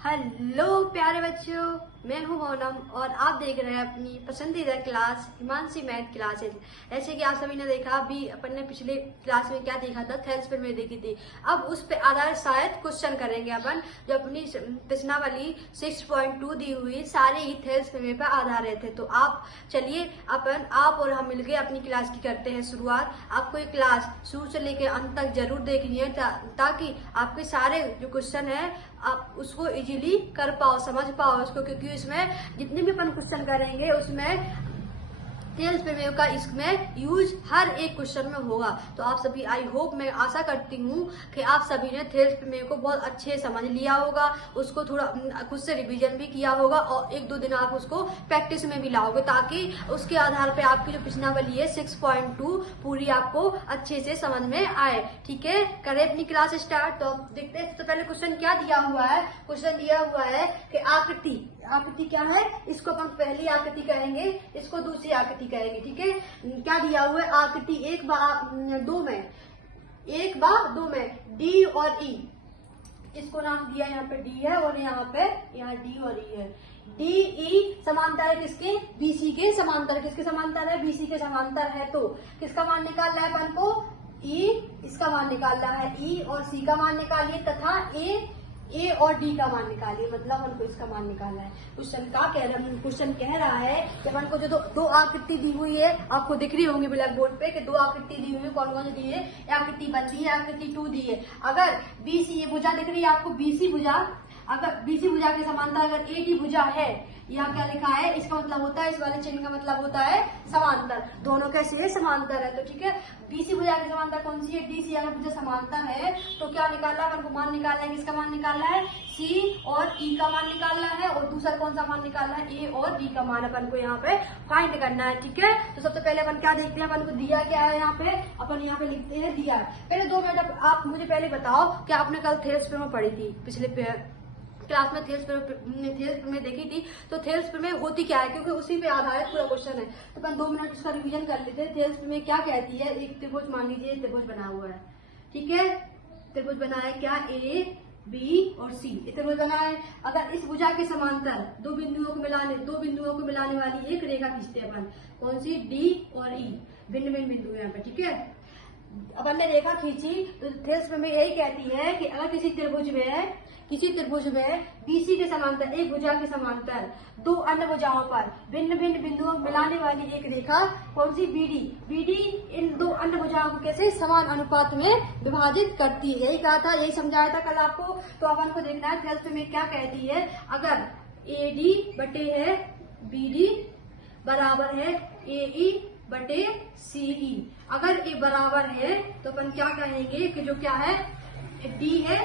Hello प्यारे बच्चों, मैं हूं मोनम और आप देख रहे हैं अपनी पसंदीदा क्लास हिमांशी मैथ क्लासेज। जैसे कि आप सभी ने देखा, अभी अपन ने पिछले क्लास में क्या देखा था, थेल्स पर में देखी थी। अब उस पे आधारित शायद क्वेश्चन करेंगे अपन, जो अपनी प्रश्नावली 6.2 दी हुई सारे ही थेल्स पे में पर आधारित है। तो आप चलिए अपन आप और हम मिलकर अपनी क्लास की करते हैं शुरुआत। आपको ये क्लास शुरू से लेकर अंत तक जरूर देखनी है ताकि आपके सारे जो क्वेश्चन है आप उसको इजीली कर पाओ, समझ पाओ उसको, क्योंकि इसमें जितने भी अपन क्वेश्चन करेंगे उसमें थेल्स प्रमेय का इसमें यूज हर एक क्वेश्चन में होगा। तो आप सभी, आई होप, मैं आशा करती हूँ कि आप सभी ने थेल्स प्रमेय को बहुत अच्छे समझ लिया होगा, उसको थोड़ा खुद से रिवीजन भी किया होगा और एक दो दिन आप उसको प्रैक्टिस में भी लाओगे, ताकि उसके आधार पे आपकी जो प्रश्नावली है 6.2 पूरी आपको अच्छे से समझ में आए। ठीक है, करें अपनी क्लास स्टार्ट। तो देखते हैं सबसे पहले क्वेश्चन क्या दिया हुआ है। क्वेश्चन दिया हुआ है कि आकृति क्या है, इसको अपन पहली आकृति कहेंगे, इसको दूसरी आकृति कहेंगे। ठीक है, क्या दिया हुआ है, आकृति 1/2 में डी और ई, इसको नाम दिया यहाँ पे डी है और यहाँ डी और ई है। डी ई समांतर है किसके, बीसी के समांतर। किसके समांतर है, बीसी के समांतर है। तो किसका मान निकालना है अपन को, ई, इसका मान निकालना है, ई और सी का मान निकालिए तथा ए और डी का मान निकालिए, मतलब हमको इसका मान निकालना है। क्वेश्चन कह रहा है कि अपन को जो दो आकृति दी हुई है, आपको दिख रही होंगी ब्लैक बोर्ड पे कि दो आकृति दी हुई है। कौन कौन सी दी है, आकृति 1 दी है, आकृति 2 दी है। अगर बीसी, ये भुजा दिख रही है आपको, बीसी भुजा, अगर बीसी भुजा के समांतर अगर एडी भुजा है, यहाँ क्या लिखा है, इसका मतलब होता है, इस वाले चिन्ह का मतलब होता है समांतर। दोनों कैसे है, समांतर है। तो ठीक है, बीसी भुजा की समांतर कौन सी है, डीसी। अगर भुजा समांतर है तो क्या निकालना है, अपन को मान निकालना है, किसका मान निकालना है, सी और ई का मान निकालना है, और दूसरा कौन सा मान निकालना है, ए और डी का मान अपन को यहाँ पे फाइंड करना है। ठीक है, तो सबसे पहले अपन क्या देखते हैं, अपन को दिया क्या है यहाँ पे, अपन यहाँ पे लिखते हैं दिया है। पहले 2 मिनट आप मुझे पहले बताओ कि आपने कल थेल्स में पढ़ी थी, पिछले क्लास में थेल्स प्रमेय देखी थी। तो थेल्स प्रमेय होती क्या है, क्योंकि उसी पे आधारित पूरा क्वेश्चन है। तो अपन 2 मिनट उसका रिवीजन कर लेते हैं। थेल्स प्रमेय क्या कहती है, एक त्रिभुज मान लीजिए, त्रिभुज बना हुआ है। ठीक है, त्रिभुज बना है क्या, ए बी और सी, त्रिभुज बना है। अगर इस भुजा के समांतर दो बिंदुओं को मिलाने वाली एक रेखा खींचते हैं अपन, कौन सी, डी और ई, भिन्न भिन्न बिंदु यहाँ पे। ठीक है, अपन ने रेखा खींची तो थेल्स प्रमेय यही कहती है कि अगर किसी त्रिभुज में बीसी के समांतर, एक भुजा के समांतर दो अन्य भुजाओं पर भिन्न भिन्न बिंदुओं मिलाने वाली एक रेखा, कौन सी, बीडी इन दो अन्य भुजाओं को कैसे समान अनुपात में विभाजित करती है। यही कहा था, यही समझाया था कल आपको। तो अपन को देखना है थेल्स प्रमेय क्या कहती है। अगर एडी बटे है बीडी बराबर है एई बटे सीई, अगर ए बराबर है तो अपन क्या कहेंगे कि जो क्या है, डी है,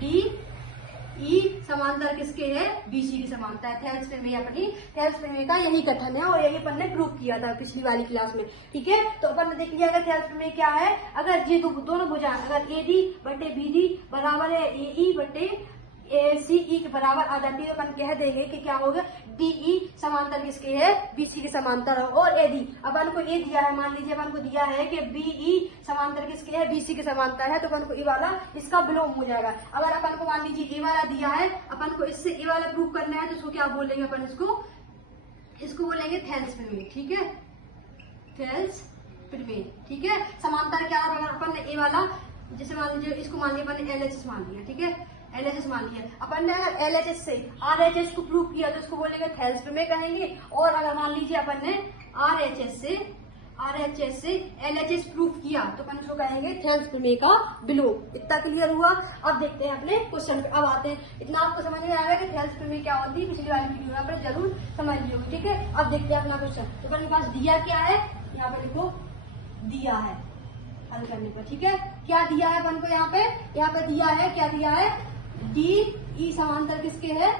डी ई समांतर किसके है, बीसी की समांतर है। थेल्स प्रमेय का यही कथन है और यही अपन ने प्रूव किया था पिछली वाली क्लास में। ठीक है, तो अपन ने देख लिया अगर थेल्स प्रमेय क्या है। अगर ये दोनों भुजा, अगर एडी बटे बीडी बराबर है एई बटे सीई के बराबर आ जाती है, तो अपन कह देंगे कि क्या होगा, डीई समांतर किसके है, बीसी के समांतर है। और एडी, अपन को ए दिया है, मान लीजिए अपन को दिया है कि बीई समांतर किसके है, बीसी के समांतर है, तो अपन को ए वाला इसका विलोम हो जाएगा। अगर अपन को मान लीजिए ए वाला दिया है, अपन को इससे ए वाला प्रूव करना है, तो इसको क्या बोलेंगे अपन, इसको बोलेंगे थेल्स प्रमेय। ठीक है, थेल्स प्रमेय। ठीक है, समांतर क्या, अगर अपन ने ए वाला, जैसे मान लीजिए इसको मान लिया अपन ने एलएचएस मान लिया। ठीक है, एलएचएस मान लिया अपन ने, अगर एलएचएस से आरएचएस को प्रूव किया तो इसको बोलेंगे थेल्स प्रमेय कहेंगे। और अगर मान लीजिए अपन ने आरएचएस से एलएचएस प्रूव किया तो अपन इसको कहेंगे थेल्स प्रमेय का विलोम। इतना क्लियर हुआ। अब देखते हैं अपने क्वेश्चन पे। अब आते हैं, इतना आपको समझ में आएगा कि थेल्स प्रमेय क्या होती है, पिछली वाली वीडियो में जरूर समझ ली होगी। ठीक है, अब देखते हैं अपना क्वेश्चन। तो अपने पास दिया क्या है, यहाँ पे लिखो दिया है हल करने पर। ठीक है, क्या दिया है अपन को, यहाँ पे दिया है, क्या दिया है, डी ई समांतर किसके है,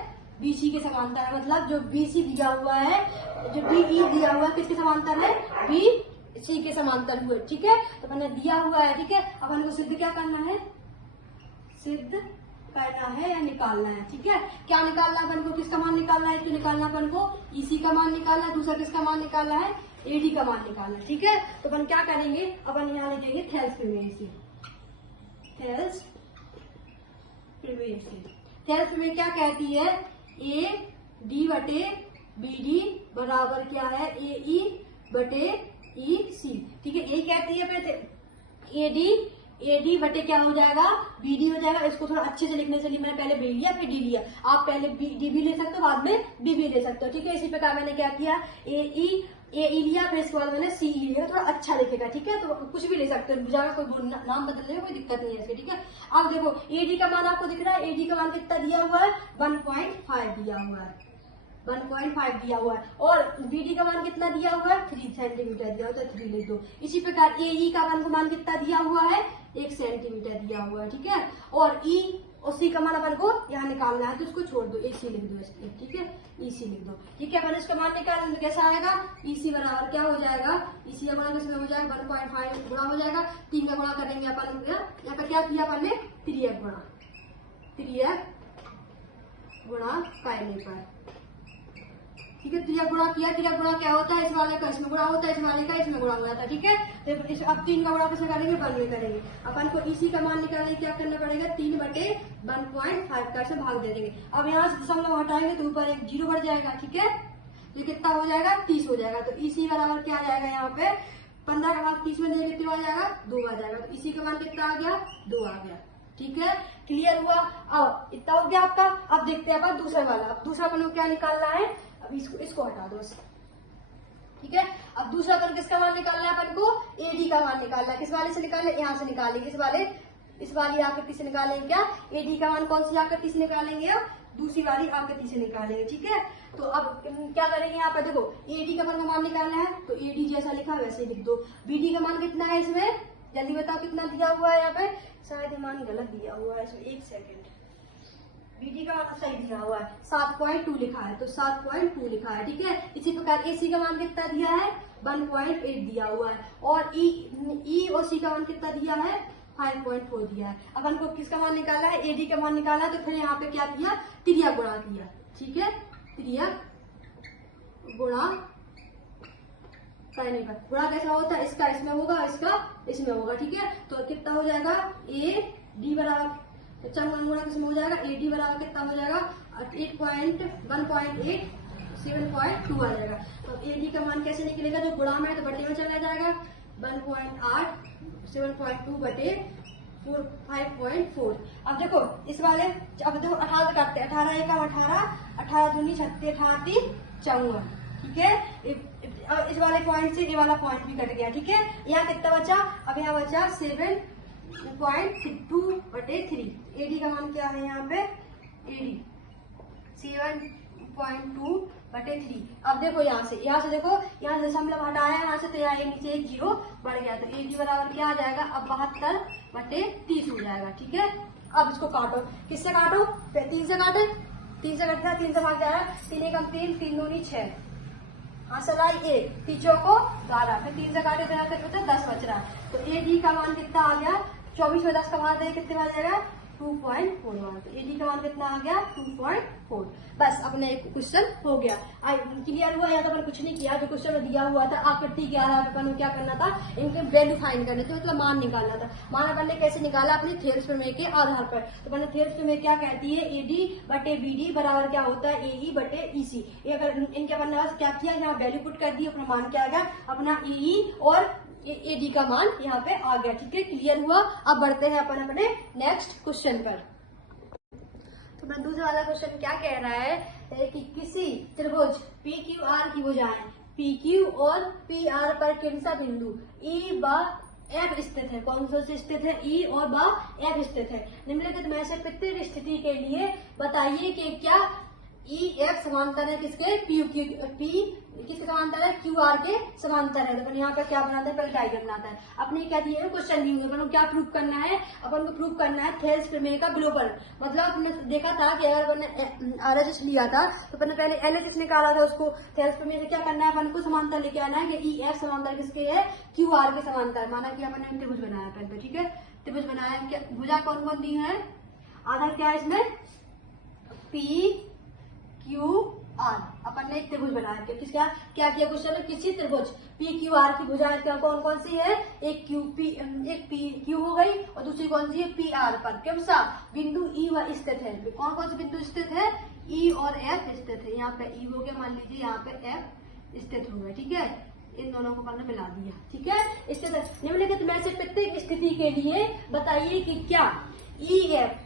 बीसी के समांतर है। मतलब जो बीसी दिया हुआ है, जो डी ई दिया हुआ है किसके समांतर है, बी सी के समांतर हुए। ठीक है, तो मैंने दिया हुआ है। ठीक है, अपन को सिद्ध क्या करना है, सिद्ध करना है या निकालना है। ठीक है, क्या निकालना है अपन को, किसका मान निकालना है, तो निकालना अपन को ईसी का मान निकालना है, दूसरा किसका मान निकालना है, एडी का मान निकालना है। ठीक है, तो अपन क्या करेंगे, अपन यहाँ लिखेंगे थेल्स प्रमेय से, थेल्स प्रमेय से। थेल्स प्रमेय क्या कहती है, ए डी बटे बी डी बराबर क्या है, ए ई बटे ई सी। ठीक है, ए कहती है ए डी बटे क्या हो जाएगा, बी डी हो जाएगा। इसको थोड़ा अच्छे से लिखने से लिए मैंने पहले बी लिया फिर डी लिया, आप पहले डी भी ले सकते हो बाद में बी भी ले सकते हो। ठीक है, इसी प्रकार मैंने क्या किया, ए ई लिया फिर इसके बाद मैंने सी ई लिया, थोड़ा अच्छा लिखेगा। ठीक है, तो कुछ भी ले सकते हो, जाकर कोई नाम बदलने में कोई दिक्कत नहीं है इसके। ठीक है, अब देखो ए डी का मान आपको दिख रहा है, ए डी का मान कितना दिया हुआ है, 1.5 दिया हुआ है, 1.5 दिया हुआ है। और बीडी का मान कितना दिया हुआ है, 3 सेंटीमीटर दिया हुआ है, 3 लिख दो। इसी प्रकार ए का मान कितना दिया हुआ है, 1 सेंटीमीटर दिया हुआ है। ठीक है, और ई और सी का मान अपन को यहाँ निकालना है तो इसको छोड़ दो, AC लिख दो इसके। ठीक है, EC लिख दो। ठीक है, अपन इसका मान निकालेंगे तो कैसा आएगा, EC बराबर क्या हो जाएगा, EC का गुणा किसमें हो जाएगा, 1.5 गुणा हो जाएगा, 3 का गुणा करेंगे अपन। यहाँ पर क्या किया अपन ने, 3x गुणा करने पर। ठीक है, 3x गुणा किया, 3x गुणा क्या होता है, इस वाले का इसमें गुणा होता है, इस वाले का इसमें गुणा हो जाता है। ठीक है, तो अब 3 का गुणा कैसे करेंगे, 1 में करेंगे। अपन को EC का मान निकालने क्या करना पड़ेगा, 3 बटे 1.5 का से भाग दे देंगे। अब यहाँ से दशमलव हटाएंगे तो ऊपर एक 0 बढ़ जाएगा। ठीक है, तो कितना हो जाएगा, 30 हो जाएगा। तो EC बराबर क्या आ जाएगा, यहाँ पे 15 का भाग 30 में देंगे कितना आ जाएगा, 2 आ जाएगा। तो EC का मान कितना आ गया, 2 आ गया। ठीक है, क्लियर हुआ। अब इतना हो गया आपका। अब देखते हैं अपन दूसरा वाला। अब दूसरा अपन को क्या निकालना है, अब इसको हटा दो। ठीक है, अब दूसरा अपन किसका मान निकालना है, अपन को एडी का मान निकालना है। किस वाले से निकालना है, यहाँ से निकालेंगे, इस वाली आकृति से निकालेंगे। क्या, एडी का मान कौन सी आकृति से निकालेंगे, अब दूसरी वाली आकृति से निकालेंगे। ठीक है, तो अब क्या करेंगे, यहाँ पर देखो एडी का मान निकालना है तो एडी जैसा लिखा वैसे लिख दो। बीडी का मान कितना है, इसमें जल्दी बताओ कितना दिया हुआ है, यहाँ पे शायद मान गलत दिया हुआ है इसमें, 1 सेकेंड। बीडी का मान सही दिया हुआ है, 7.2 लिखा है, तो 7.2 लिखा है। ठीक है, इसी प्रकार AC का मान कितना दिया है, 1.8 दिया हुआ है। और ई और सी का मान कितना दिया है, 5.4 दिया है। अपन को किसका मान निकाला है, AD का मान निकाला है, तो फिर यहाँ पे क्या किया, त्रियक गुणा किया। ठीक है, त्रियक गुणा करने पर गुणा कैसा होता है, इसका इसमें होगा, इसका इसमें होगा। ठीक है, तो कितना हो जाएगा, AD बराबर गुणा किसमें हो जाएगा, AD बराबर कितना हो जाएगा, 1.8 7.2 आ जाएगा। तो AD का मान कैसे निकलेगा, जो गुणा में है तो बटे में चला जाएगा, 1.8 7.2 बटे 5.4। अब देखो इस वाले, अब देखो 18 करते हैं, 18 1 18, 18 दूनी 36, 18 54। ठीक है, इस वाले पॉइंट से ये वाला पॉइंट भी कट गया। ठीक है, यहाँ कितना बचा, अब यहाँ बचा 7.2 बटे 3। AD का मान क्या है, यहाँ पे AD 7.2 बटे 3। अब देखो यहाँ से देखो, यहाँ से दशमलव हटाया यहाँ से, तो यहाँ नीचे एक 0 बढ़ गया, तो AD बराबर क्या आ जाएगा, अब 72 बटे 30 हो जाएगा। ठीक है, अब इसको काटो, किससे काटो, 3 से काटे, 3 से कटता, 3 से भाग जाएगा, 3 एकम 3, 3 दूनी 6, हाँ सलाई 1, तीसों को 12, फिर 3 से काटे तो यहाँ से 10 बच रहा है। तो AD का मान कितना आ गया, 24 में 10 का भाग देंगे कितने आ जाएगा, 2.41। तो AD का मान कितना आ गया, 2.4। बस अपने एक क्वेश्चन हो गया, क्लियर हुआ। यहाँ तो अपन कुछ नहीं किया, जो क्वेश्चन में दिया हुआ था आकृति के आधार पर अपन को क्या करना था, इनके वैल्यू फाइंड करने थे, मतलब मान निकालना था। मान अपन ने कैसे निकाला, अपने थेल्स प्रमेय के आधार पर। तो अपन थेल्स प्रमेय क्या कहती है, AD बटे BD बराबर क्या होता है, AE बटे EC। अगर इनके अपन ने क्या किया, यहाँ वैल्यू पुट कर दी, अपना मान क्या आ गया, अपना EE और AD का मान यहाँ पे आ गया। ठीक है, क्लियर हुआ। अब बढ़ते हैं अपन अपने नेक्स्ट क्वेश्चन पर। तो मैं दूसरा वाला क्वेश्चन क्या कह रहा है कि किसी त्रिभुज PQR की भुजाएं PQ और PR पर किनसा बिंदु E व F स्थित है, कौन सा स्थित है, E और व F स्थित है। निम्नलिखित में से प्रत्येक स्थिति के लिए बताइए कि क्या EF समांतर है किसके, किसके समांतर है, QR के समांतर है। तो यहाँ पर क्या बनाता है, पहले डायग्राम बनाता है। अपने क्या दिए है, क्वेश्चन दिए हुए, अपन को क्या प्रूव करना है, अपन को प्रूव करना है थेल्स प्रमेय का ग्लोबल। मतलब अपने देखा था कि अगर अपन ने RHS लिया था तो अपन ने पहले LHS निकाला था, उसको थेल्स प्रमेय से क्या करना है, अपन को समांतर लेके आना है कि EF समांतर किसके है, QR के समांतर। माना कि अपन ने त्रिभुज बनाया पहले, ठीक है, त्रिभुज बनाया, क्या भुजा कौन कौन दी है, आधार क्या है इसमें, PQR। अपन ने त्रिभुज बनाया। किसका क्या किया क्वेश्चन में, किसी त्रिभुज पी क्यू आर की भुजाएं कौन कौन सी है, एक पी क्यू हो गई और दूसरी कौन सी है पी आर पर कौन सा बिंदु ई स्थित है। कौन कौन से बिंदु स्थित है, ई और एफ स्थित है। यहाँ पे ई हो गया, मान लीजिए यहाँ पे एफ स्थित हो गया, ठीक है। इन दोनों को हमने मिला दिया, ठीक है। स्थित निम्नलिखित में से प्रत्येक स्थिति के लिए बताइए कि क्या ई एफ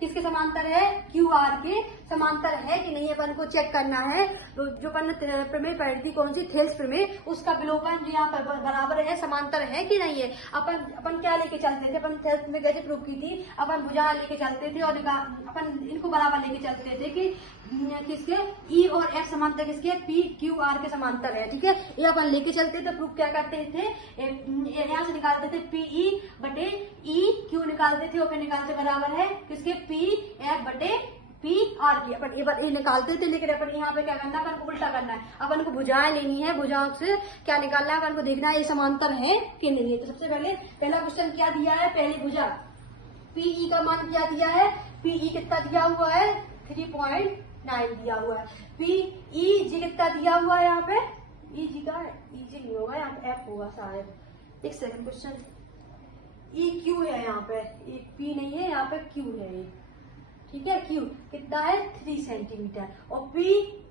किसके समांतर है, क्यू आर के समांतर है कि नहीं, अपन को चेक करना है। तो जो अपन प्रमेय पढ़ी थी कौन सी, थेल्स प्रमेय, उसका विलोपन जो यहाँ पर बराबर है, समांतर है कि नहीं है। अपन क्या लेके चलते थे, अपन थेल्स में कैसे प्रूव की थी, अपन भुजा लेके चलते थे और अपन इनको बराबर लेके चलते थे कि किसके ई और एफ समांतर किसके, पी क्यू आर के समांतर है, ठीक है। ये अपन लेके चलते थे, प्रूफ क्या करते थे, यहाँ से निकालते थे पीई बटे ई क्यू निकालते थे और फिर निकालते बराबर है किसके, पी एफ बटे पी आर की। अपन ये निकालते थे, लेकिन अपन यहाँ पे क्या करना है, अपन को उल्टा करना है। अपन को भुजाएं लेनी है, भुजाओं से क्या निकालना है, अपन को देखना है ये समांतर है कि नहीं है। तो सबसे पहले पहला क्वेश्चन क्या दिया है, पहली भुजा पीई का मान क्या दिया है, पीई कितना दिया हुआ है 3.9 दिया हुआ है। पीई जी कितना दिया हुआ है, यहाँ पे ई जी का ई जी नहीं होगा, यहाँ पे एफ होगा शायद। एक सेकंड, क्वेश्चन ई क्यू है, यहाँ पे पी नहीं है, यहाँ पे क्यू है ये, ठीक है। क्यू कितना है 3 सेंटीमीटर और पी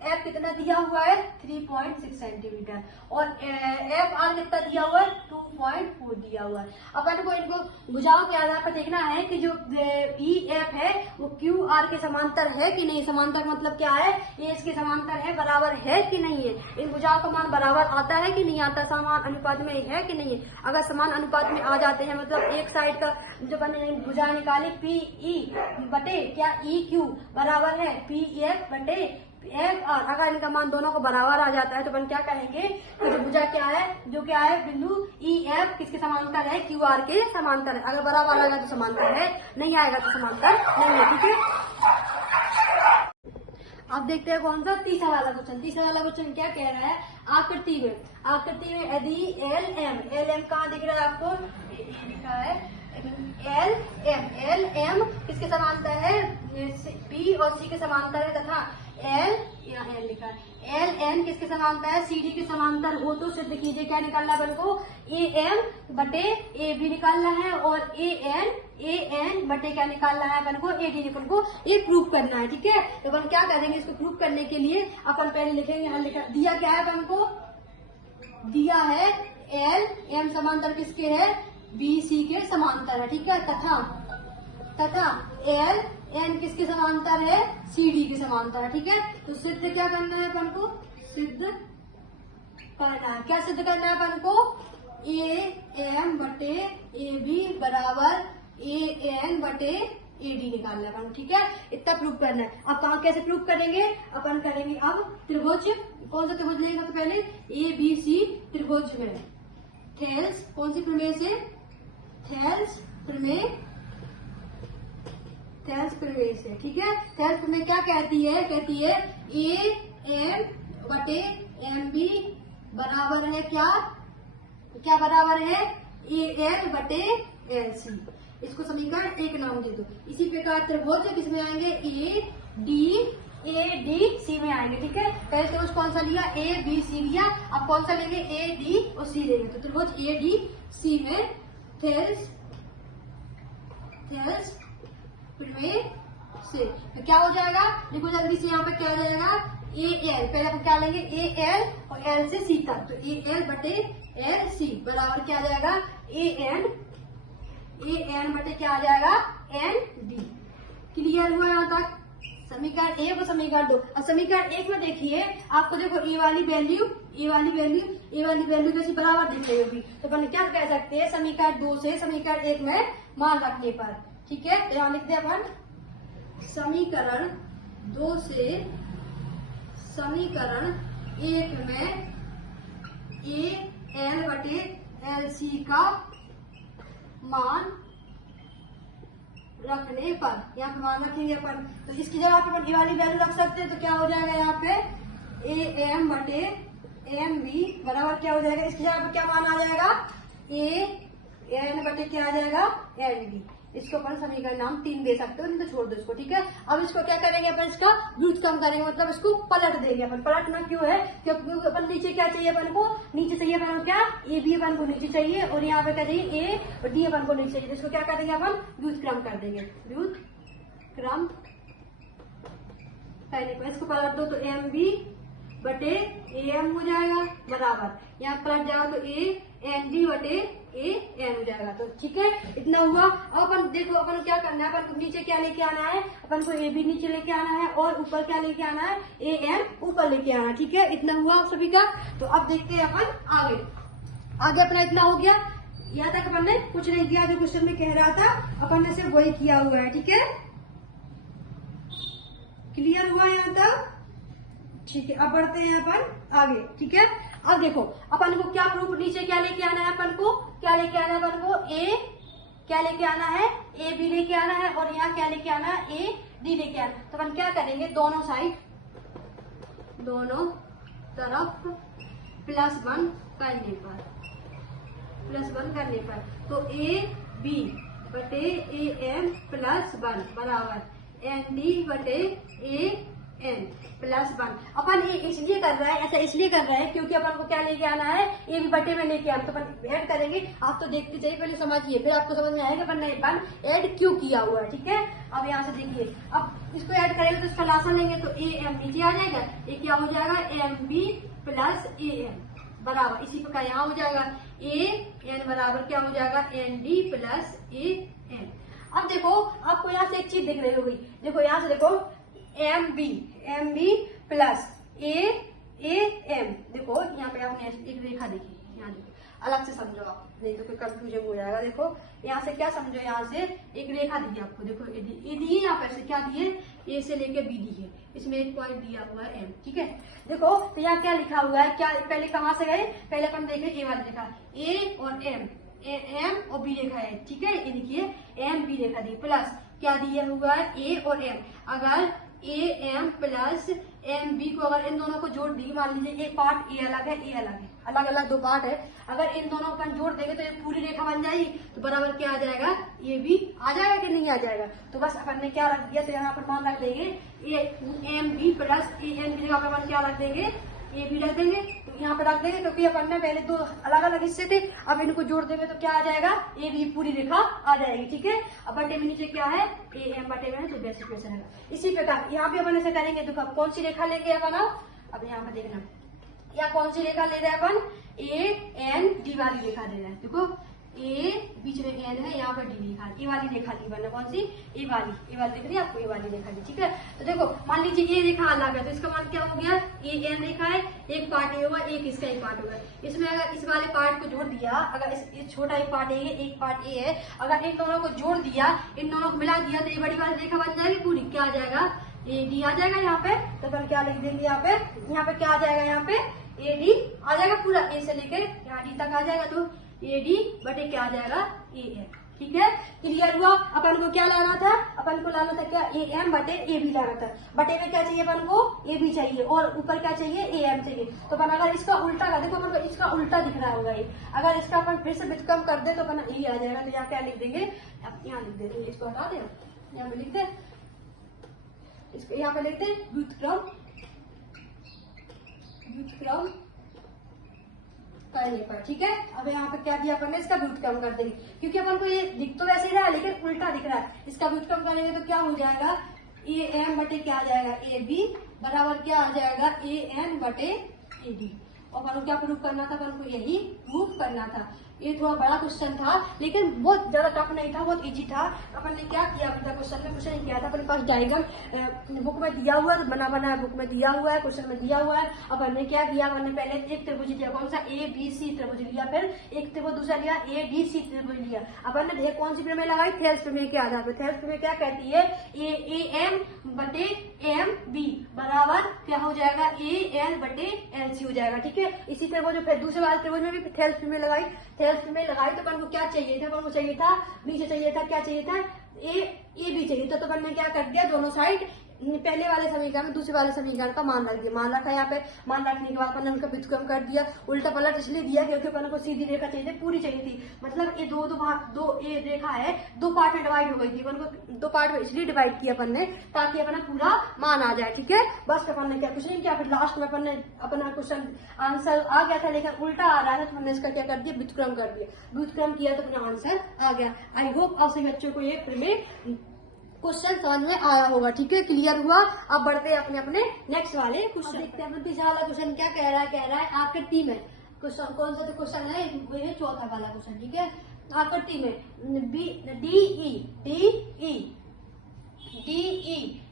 एफ कितना दिया हुआ है 3.6 सेंटीमीटर और एफ आर कितना दिया हुआ है 2.4 दिया हुआ है। अपन को इनको भुजाओं के आधार पर देखना है कि जो ई एफ है वो क्यू आर के समांतर है कि नहीं। समांतर मतलब क्या है, ये इसके समांतर है, बराबर है कि नहीं है। इन भुजाओं का मान बराबर आता है कि नहीं आता, समान अनुपात में है कि नहीं है। अगर समान अनुपात में आ जाते हैं, मतलब एक साइड का जो बने भुजा निकाले पी ई बटे क्या ई क्यू बराबर है पी एफ बटे एफ आर, अगर इनका मान दोनों को बराबर आ जाता है तो अपन क्या कहेंगे, तो जो भुजा क्या है, जो क्या है बिंदु ई एफ किसके समांतर है, क्यू आर के समांतर है। अगर बराबर आएगा तो समांतर है, नहीं आएगा तो समांतर नहीं है, ठीक है। अब देखते हैं कौन सा तीसरा वाला क्वेश्चन। तीसरा वाला क्वेश्चन क्या कह रहा है, आकृति में यदि एल एम कहाँ दिख रहा है आपको, लिखा है एल एम किसके समांतर है, पी और सी के समांतर है तथा एल लिखा है एल एन किसके समांतर है, सी डी के समांतर हो तो सिद्ध कीजिए। क्या निकालना है अपन को, ए एम बटे ए बी निकालना है और ए एन बटे क्या निकालना है अपन को, ए डी। अपन को ये प्रूफ करना है, ठीक है। तो अपन क्या करेंगे, इसको प्रूफ करने के लिए अपन पहले लिखेंगे, यहाँ लिखा दिया क्या है अपन को, दिया है एल एम समांतर किसके है, बी सी के समांतर है, ठीक है। तथा एल एन किसके समांतर है, सी डी के समांतर है, ठीक है। तो सिद्ध क्या करना है अपन को, सिद्ध करना है, क्या सिद्ध करना है अपन को, ए एम बटे ए बी बराबर ए एन बटे ए डी निकालना है अपन, ठीक है। इतना प्रूफ करना है। अब कहाँ कैसे प्रूफ करेंगे, अपन करेंगे अब त्रिभुज, कौन सा त्रिभुज लेंगे तो पहले ए बी सी त्रिभुज में थेल्स, कौन सी प्रमेय से, थेल्स प्रमेय से, ठीक है। थेल्स प्रमेय क्या कहती है, कहती है ए एम बटे एम बी बराबर है क्या बराबर है, ए एल बटे एल सी। इसको समीकरण 1 नाम दे दो। इसी प्रकार त्रिभुज किसमें आएंगे, ए डी सी में आएंगे, ठीक है। पहले त्रिभुज कौन सा लिया, ए बी सी लिया, अब कौन सा लेंगे, ए डी और सी लेंगे। तो त्रिभुज ए डी सी में थेल्स प्रमेय से तो क्या हो जाएगा, देखो जल्दी से यहाँ पे क्या हो जाएगा, ए एल, पहले अपन क्या लेंगे, ए एल और एल से सी तक, तो ए एल बटे एल सी बराबर क्या आ जाएगा, ए एन बटे क्या आ जाएगा, एन डी। क्लियर हुआ यहाँ तक समीकरण 1 और समीकरण 2। अब समीकरण 1 में देखिए, आपको देखो ए वाली वैल्यू जैसी बराबर दिख रही होगी, तो अपन क्या कह सकते हैं, समीकरण 2 से समीकरण 1 में मान रखने पर, ठीक है। तो यहाँ लिखते हैं अपन समीकरण 2 से समीकरण 1 में ए एल बटे एल सी का मान रखने पर, यहाँ पे मान रखेंगे अपन, तो इसकी जगह पे अपन ये वाली वैल्यू रख सकते हैं। तो क्या हो जाएगा यहाँ पे, ए एम बटे एम बी बराबर क्या हो जाएगा, इसकी जगह पे क्या मान आ जाएगा, ए एन बटे क्या आ जाएगा, एन बी। इसको अपन समीकरण नाम 3 दे सकते हो, नहीं तो छोड़ दो इसको, ठीक है। अब इसको क्या करेंगे अपन, इसका व्युत्क्रम करेंगे, मतलब इसको पलट देंगे अपन। पलटना क्यों है, क्योंकि अपन नीचे क्या चाहिए अपन को, नीचे चाहिए अपन को क्या, ए बी अपन को नीचे चाहिए और यहाँ पे क्या चाहिए ए और डी अपन को नीचे चाहिए। तो इसको क्या करेंगे अपन, व्युत्क्रम कर देंगे। व्युत्क्रम करने पर इसको पलट दो तो एम बी बटे ए एम हो जाएगा बराबर, यहाँ पलट जाएगा तो ए एन डी बटे ए एन हो जाएगा। तो ठीक है, इतना हुआ। अब अपन देखो अपन क्या करना है, अपन को नीचे क्या लेके आना है, अपन को ए बी नीचे लेके आना है और ऊपर क्या लेके आना है, ए एन ऊपर लेके आना है, ठीक है। इतना हुआ आप सभी का। तो अब देखते हैं अपन आगे। आगे अपना इतना हो गया, यहाँ तक अपन ने कुछ नहीं किया, जो क्वेश्चन में कह रहा था अपन ने सिर्फ वही किया हुआ है, ठीक है। क्लियर हुआ यहाँ तक, ठीक है। अब बढ़ते हैं अपन आगे, ठीक है। अब देखो अपन को क्या प्रूफ, नीचे क्या लेके आना है अपन को, क्या लेके आना है अपन को, ए क्या लेके आना है, ए बी लेके आना है और यहाँ क्या लेके आना है, ए डी लेके आना है। तो अपन क्या करेंगे, दोनों साइड दोनों तरफ +1 करने पर, +1 करने पर तो ए बी बटे ए एम +1 बराबर एन डी बटे ए एन +1। अपन ये इसलिए कर रहा है, ऐसा इसलिए कर रहा है क्योंकि अपन को क्या लेके आना है, ए बी बटे में लेके आना। तो अपन ऐड करेंगे, आप तो देखते जाइए, पहले समझिए फिर आपको समझ में आएगा अपन ने ऐड क्यों किया हुआ है, ठीक है। अब यहाँ से देखिए, अब इसको ऐड करेंगे तो इसका लासा लेंगे तो ए एम नीचे आ जाएगा, ये क्या हो जाएगा, M B plus A M बराबर, इसी प्रकार यहाँ हो जाएगा ए एन बराबर क्या हो जाएगा, N D plus A N. अब देखो आपको यहाँ से एक चीज दिख रही होगी, देखो यहाँ से देखो M B plus A M, देखो यहाँ पे आपने एक रेखा देखी, यहाँ देखो अलग से समझो आप, नहीं तो कोई कंफ्यूजन हो जाएगा। देखो यहाँ से क्या समझो, यहाँ से एक रेखा दी आपको, देखो ए दी है, यहाँ पे से क्या दिए, ए से लेके बी दी है, इसमें एक पॉइंट दिया हुआ है एम, ठीक है। देखो तो यहाँ क्या लिखा हुआ है, क्या पहले कहाँ से गए, पहले अपन देखे ए वाली रेखा, ए और एम और बी रेखा है, ठीक है। ये देखिए एम बी रेखा दी प्लस क्या दिया हुआ है, ए और एम। अगर A M plus M B को अगर इन दोनों को जोड़ दी, मान लीजिए एक पार्ट ए अलग है, ए अलग है, अलग अलग दो पार्ट है, अगर इन दोनों को जोड़ देंगे तो एक पूरी रेखा बन जाएगी। तो बराबर क्या आ जाएगा, ये भी आ जाएगा कि नहीं आ जाएगा। तो बस अपन ने क्या रख दिया, तो यहाँ पर मान रख देंगे A M B plus A M B, जगह पर अपन क्या रख देंगे, ए बी रख देंगे। तो यहाँ पे रख देंगे क्योंकि अपन ने पहले दो अलग अलग हिस्से थे, अब इनको जोड़ देंगे तो क्या आ जाएगा, ए बी पूरी रेखा आ जाएगी, ठीक है। अब बटे में नीचे क्या है, ए एम बटे में है, तो बेसिक क्वेश्चन है। इसी प्रकार यहाँ भी अपन ऐसे करेंगे, तो कौन सी रेखा लेंगे अपन, अब यहाँ पे देखना, या कौन सी रेखा ले रहे हैं अपन, ए एन डी वाली रेखा ले रहे हैं। देखो ए बीच में एन है, यहाँ पर डी लिखा है, ए वाली रेखा ली बनना, कौन सी, ए वाली दिख रही है आपको, ए वाली रेखा ली, ठीक है। तो देखो मान लीजिए ये रेखा अलग है, तो इसका मान क्या हो गया, ए एन रेखा है, एक पार्ट ए होगा, एक इसका एक पार्ट होगा। इसमें अगर इस वाले पार्ट को जोड़ दिया, अगर इस छोटा एक पार्ट ए है, एक पार्ट ए है, अगर इन दोनों को जोड़ दिया, इन दोनों को मिला दिया, तो ये बड़ी वाली रेखा बन जाएगी पूरी, क्या आ जाएगा, ए डी आ जाएगा यहाँ पे। तो अपन क्या लिख देंगे यहाँ पे क्या आ जाएगा, यहाँ पे ए डी आ जाएगा पूरा, ए से लेकर यहाँ डी तक आ जाएगा, तो ए डी बटे क्या आ जाएगा, ए एम, ठीक है। क्लियर हुआ। अपन को क्या लाना था, अपन को लाना था क्या, ए एम बटे ए बी लाना था। बटे में क्या चाहिए अपन को, ए बी चाहिए और ऊपर क्या चाहिए, ए एम चाहिए। तो अपन अगर इसका उल्टा कर, देखो अपन को इसका उल्टा दिख रहा होगा ये, अगर इसका अपन फिर से व्युत्क्रम कर दे तो अपन यही आ जाएगा। तो यहाँ क्या लिख देंगे, यहाँ लिख देंगे, इसको हटा दे, यहाँ पे लिख दे, इसको यहाँ पे लिखते व्युत्क्रम करने पर, ठीक है। अब यहाँ पे क्या दिया अपन ने, इसका व्युत्क्रम कर देंगे, क्योंकि अपन को ये दिख तो वैसे ही रहा है लेकिन उल्टा दिख रहा है। इसका व्युत्क्रम करेंगे तो क्या हो जाएगा, ए एम बटे क्या आ जाएगा, ए बी बराबर क्या आ जाएगा, ए एन बटे ए डी। और अपन को क्या प्रूव करना था, अपन को यही प्रूव करना था। ये थोड़ा बड़ा क्वेश्चन था लेकिन बहुत ज्यादा टफ नहीं था, बहुत इजी था। अपन ने क्या किया अभी तक क्वेश्चन में, कुछ नहीं किया था। अपने पास डायग्राम बुक में दिया हुआ है, बना बनाया बुक में दिया हुआ है, क्वेश्चन में दिया हुआ है। अपन ने क्या किया, अपन ने पहले एक त्रिभुज लिया, कौन सा, ए बी सी त्रिभुज लिया, फिर एक त्रिभुज दूसरा लिया, ए डी सी त्रिभुज लिया। अपन ने कौन सी प्रमेय लगाई, थेल्स प्रमेय के आधार पर। थेल्स प्रमेय क्या कहती है, ए एम बटे एम बी बराबर क्या हो जाएगा, ए एल बटे एल सी हो जाएगा, ठीक है। इसी त्रिभुज में फिर दूसरे वाले त्रिभुज में भी थेल्स प्रमेय लगाई। थेल्स प्रमेय लगाई तो अपन को क्या चाहिए था, अपन को चाहिए था नीचे चाहिए था, क्या चाहिए था, ए बी चाहिए था। तो अपन ने क्या कर दिया, दोनों साइड पहले वाले समीकरण में दूसरे वाले समीकरण का मान रख दिया, मान रखा यहाँ पे, मान रखने के बाद अपन ने उनका व्युत्क्रम कर दिया। उल्टा पलट इसलिए दिया क्योंकि अपन को सीधी रेखा चाहिए थी, पूरी चाहिए थी, मतलब ये दो ये रेखा है, दो पार्ट में डिवाइड हो गई थी, अपन को दो पार्ट में इसलिए डिवाइड किया अपन ने ताकि अपना पूरा मान आ जाए। ठीक है, बस अपन ने क्या कुछ नहीं किया, फिर लास्ट में अपन ने अपना क्वेश्चन आंसर आ गया था, लेकिन उल्टा आ रहा था तो हमने इसका क्या कर दिया, व्युत्क्रम कर दिया, व्युत्क्रम किया तो अपना आंसर आ गया। आई होप आप सभी बच्चों को ये क्वेश्चन समझ में आया होगा। ठीक है, क्लियर हुआ। अब बढ़ते हैं अपने अपने नेक्स्ट वाले क्वेश्चन देखते हैं। पीछे वाला क्वेश्चन क्या कह रहा है आकृति में, क्वेश्चन कौन सा क्वेश्चन है, वो है चौथा वाला क्वेश्चन। ठीक है, आकृति में DE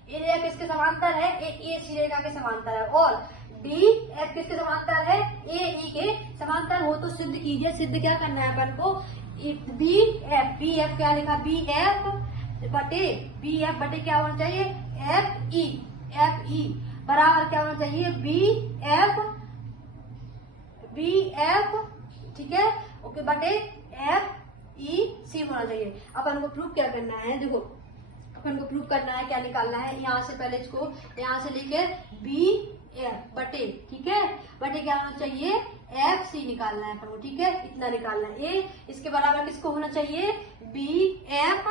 ये रेखा किसके समांतर है, AC रेखा के समांतर है, और DF किसके समांतर है, AE के समांतर हो तो सिद्ध कीजिए। सिद्ध क्या करना है अपन को, BF क्या लिखा, BF बटे क्या होना चाहिए, FE बराबर क्या होना चाहिए, BF ठीक है, ओके, बटे FEC होना चाहिए। अपन को प्रूफ क्या करना है, देखो अपन को प्रूफ करना है, क्या निकालना है, यहाँ से पहले इसको यहाँ से लेके BF बटे, ठीक है, बटे क्या होना चाहिए, FC निकालना है अपन को। ठीक है, इतना निकालना है। ए इसके बराबर किसको होना चाहिए, BF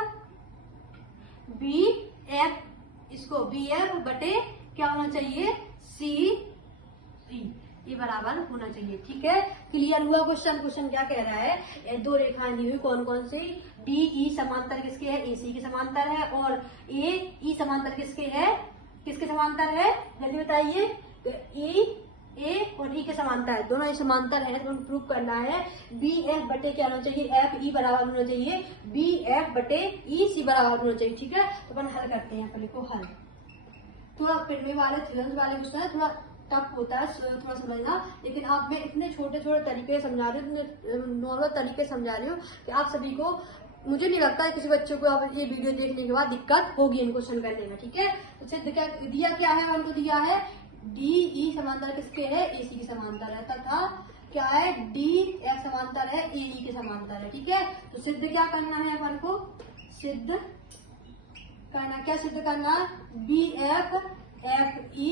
इसको BF बटे क्या होना चाहिए, CE ये बराबर होना चाहिए। ठीक है, क्लियर हुआ क्वेश्चन। क्वेश्चन क्या कह रहा है, दो रेखाएं दी हुई, कौन कौन सी, DE समांतर किसके है, AC के समांतर है, और AE समांतर किसके है, किसके समांतर है, जल्दी बताइए, A और E के समांतर है, दोनों ये समांतर है, तो प्रूव करना है। BF बटे क्या होना चाहिए, FE बराबर होना चाहिए, BF बटे EC बराबर होना चाहिए। ठीक है, तो अपन हल करते हैं, पहले को हल, थोड़ा फिर वाले थ्योरम्स वाले क्वेश्चन है, थोड़ा टफ होता है, थोड़ा समझना, लेकिन आप मैं इतने छोटे छोटे तरीके समझा रही हूँ, इतने नॉर्मल तरीके समझा रही हूँ कि आप सभी को, मुझे नहीं लगता है किसी बच्चों को अब ये वीडियो देखने के बाद दिक्कत होगी इन क्वेश्चन करने में। ठीक है, तो सिद्ध क्या दिया, क्या है हमको दिया है, DE समांतर किसके है, AC के समांतर है, तथा क्या है, DF समांतर है, AE के समांतर है। ठीक है, तो सिद्ध क्या करना है अपन को, सिद्ध करना, क्या सिद्ध करना, BF FE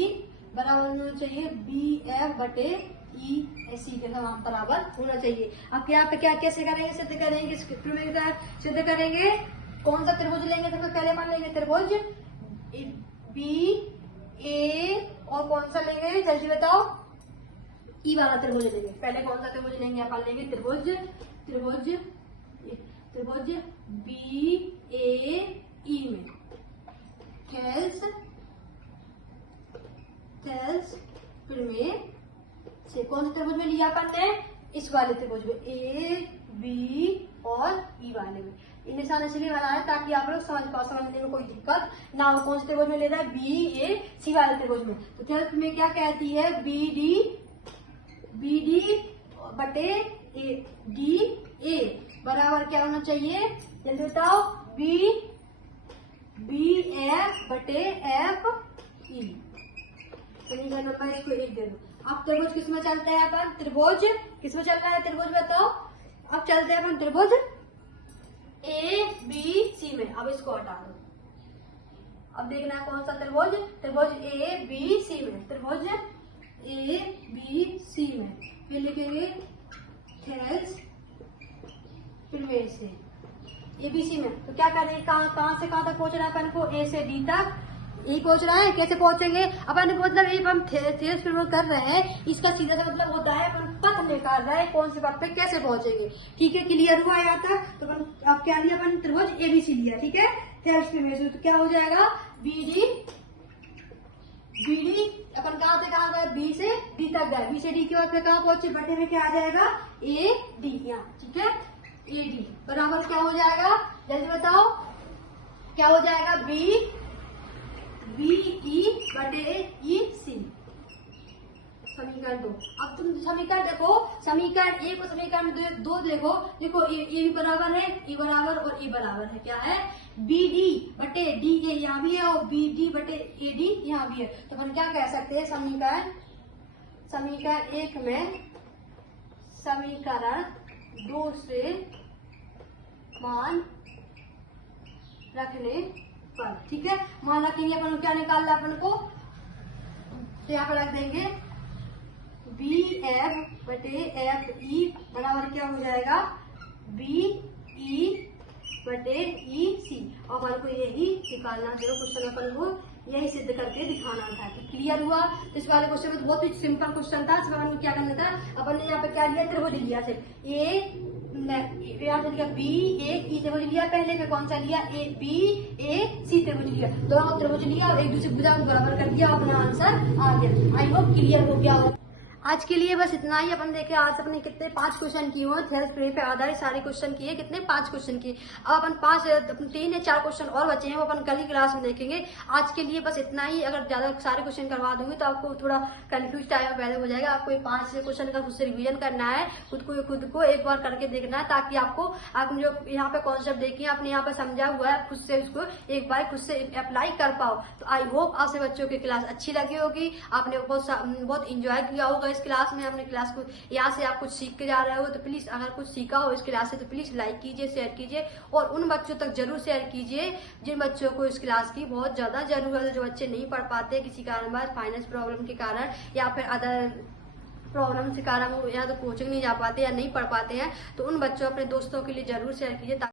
बराबर होना चाहिए, BF बटे EC के समान बराबर होना चाहिए। अब यहाँ पे क्या कैसे करेंगे, सिद्ध करेंगे, सिद्ध करेंगे, कौन सा त्रिभुज लेंगे, सबसे पहले मान लेंगे त्रिभुज BA, और कौन सा लेंगे जल्दी बताओ, E वाला त्रिभुज लेंगे। पहले कौन सा त्रिभुज लेंगे, अपन लेंगे त्रिभुज BAE में फिर में से कौन से त्रिभुज में लिया अपन ने, इस वाले त्रिभुज में, AB और E वाले में। इन निशान इसलिए बनाया ताकि आप लोग समझ पाओ, समझने में कोई दिक्कत ना हो। कौन से त्रिभुज में ले रहा है, BAC वाले त्रिभुज में। तो ट्वेल्थ में क्या कहती है, BD बटे DA बराबर क्या होना चाहिए, जल्दी बताओ, BF बटे FE। समीकरण नंबर इसको 1 दे दो। अब त्रिभुज किसमें चलता है अपन, त्रिभुज किसमें चल रहा है, त्रिभुज बताओ। अब चलते हैं अपन त्रिभुज ABC में। अब इसको हटा दो, अब देखना है कौन सा त्रिभुज, त्रिभुज ABC में, त्रिभुज ABC में, फिर लिखेंगे थेल्स, फिर वे से ABC में। तो क्या करेंगे, कहाँ से कहाँ तक पहुंचना है अपन को, A से D तक, यही पहुंच रहा है। कैसे पहुंचेंगे अपन, मतलब ये हम थेल्स कर रहे हैं, इसका सीधा सा मतलब होता है अपन पथ निकाल रहे हैं, कौन से पथ पे कैसे पहुंचेंगे। ठीक है, क्लियर हुआ यहाँ तक। तो अब क्या लिया अपन, त्रिभुज ABC लिया। ठीक है, थेल्स में तो क्या हो जाएगा, BD अपन कहाँ से कहाँ गए, B से D तक गए, B से D के बाद फिर कहाँ पहुंचे, बटे में क्या आ जाएगा, AD यहाँ। ठीक है, AD बराबर क्या हो जाएगा, जल्दी बताओ, क्या हो जाएगा, BE बटे EC। समीकरण 2। अब तुम समीकरण देखो, समीकरण 1 और समीकरण 2 देखो, ये भी बराबर है, E बराबर और E बराबर है, क्या है, BD बटे DA यहाँ भी है, और BD बटे AD यहाँ भी है। तो अपन क्या कह सकते हैं, समीकरण 1 में समीकरण 2 से मान रखने पर। ठीक है, मान रखेंगे अपन को क्या निकालना है अपन को, तो यहाँ पे रख देंगे बी एफ बटे एफ ई बराबर क्या हो जाएगा, बी ई बटे ई सी। और अपन को यही निकालना जो क्वेश्चन अपन को यही सिद्ध करके दिखाना था। क्लियर हुआ। इस वाले क्वेश्चन में बहुत ही सिंपल क्वेश्चन था। इसमें अपन क्या करना था, अपन ने यहाँ पे क्या लिया, त्रिभुज लिया सिर्फ यहाँ से लिया बी ए ई त्रिभुज लिया, पहले पे कौन सा लिया, ए बी ए सी त्रिभुज लिया, दोनों त्रिभुज लिया और एक दूसरे भुजा को बराबर कर दिया, अपना आंसर आ गया। आई होप क्लियर हो गया हो। आज के लिए बस इतना ही। अपन देखे आज अपने कितने 5 क्वेश्चन किए हुए, थेरेस पे आधारित सारे क्वेश्चन किए, कितने 5 क्वेश्चन किए। अब अपन 3 या 4 क्वेश्चन और बचे हैं, वो अपन कल ही क्लास में देखेंगे। आज के लिए बस इतना ही। अगर ज्यादा सारे क्वेश्चन करवा दूंगी तो आपको थोड़ा कंफ्यूज टाइम पैदा हो जाएगा। आपको 5 क्वेश्चन का खुद से रिविजन करना है, खुद को एक बार करके देखना है, ताकि आपने जो यहाँ पे कॉन्सेप्ट देखिए, आपने यहाँ पे समझा हुआ है, खुद से उसको एक बार खुद से अप्लाई कर पाओ। तो आई होप आपसे बच्चों की क्लास अच्छी लगी होगी, आपने बहुत इंजॉय किया होगा इस क्लास में। हमने क्लास को यहाँ से आप कुछ सीख के जा रहे हो तो प्लीज, अगर कुछ सीखा हो इस क्लास से तो प्लीज लाइक कीजिए, शेयर कीजिए और उन बच्चों तक जरूर शेयर कीजिए जिन बच्चों को इस क्लास की बहुत ज्यादा जरूरत है, जो बच्चे नहीं पढ़ पाते किसी कारणवश, फाइनेंस प्रॉब्लम के कारण या फिर अदर प्रॉब्लम के कारण, वो या तो कोचिंग नहीं जा पाते या नहीं पढ़ पाते हैं। तो उन बच्चों अपने दोस्तों के लिए जरूर शेयर कीजिए।